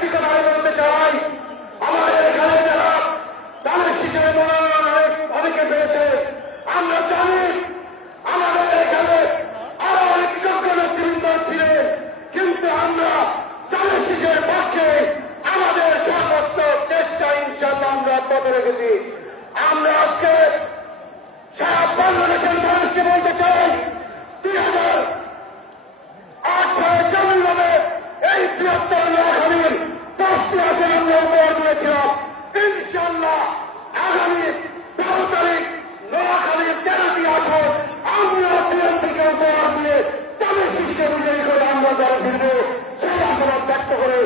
একটি কথা বলতে চাই, আমাদের এখানে যারা দানের শীষের মনোনয়ন অনেকে পেয়েছে, আমরা জানি আমাদের এখানে আরো অনেক যোগ্য নেতৃবৃন্দ ছিলেন, কিন্তু আমরা দানের শীষের পক্ষে আমাদের সমস্ত চেষ্টা ইনশাআল্লাহ আমরা অব্যাহত রেখেছি। আমরা আজকে সারা বাংলাদেশের মানুষকে বলতে চাই, 2008 সালে যেমনভাবে এই বৃহত্তর নোয়াখালীর 10টি আসন আমরা উপহার দিয়েছিলাম, ইনশাআল্লাহ আগামী 12 তারিখ নোয়াখালীর 13টি আসন আমরা বিএনপিকে উপহার দিয়ে তাদের শীর্ষে বিজয়ী করে আমরা যারা ফিরব, সেই আশাবাদ ব্যক্ত করে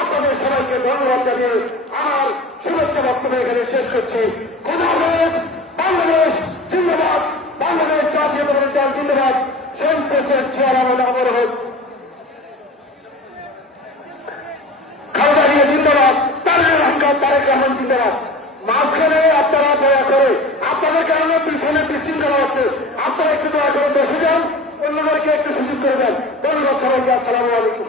আপনাদের সবাইকে ধন্যবাদ জানিয়ে আমার শুভেচ্ছা বক্তব্য এখানে শেষ করছি। খোদা হাফেজ। বাংলাদেশ জিন্দাবাদ, বাংলাদেশ জাতীয়তাবাদী দল জিন্দাবাদ, সন্ত্রাসের চেয়ারম্যান আমর হোক, খালেদা জিয়া জিন্দাবাদ, তারেক রহমান জিন্দাবাদ। মাঝখানে আপনারা দয়া করে, আপনাদের কারণে পিছনে বিশৃঙ্খলা হচ্ছে, আপনারা একটু দয়া করে বসে যান, অন্যদেরকে একটু সুযোগ করে দেন। ধন্যবাদ সবাইকে। আসসালামু আলাইকুম।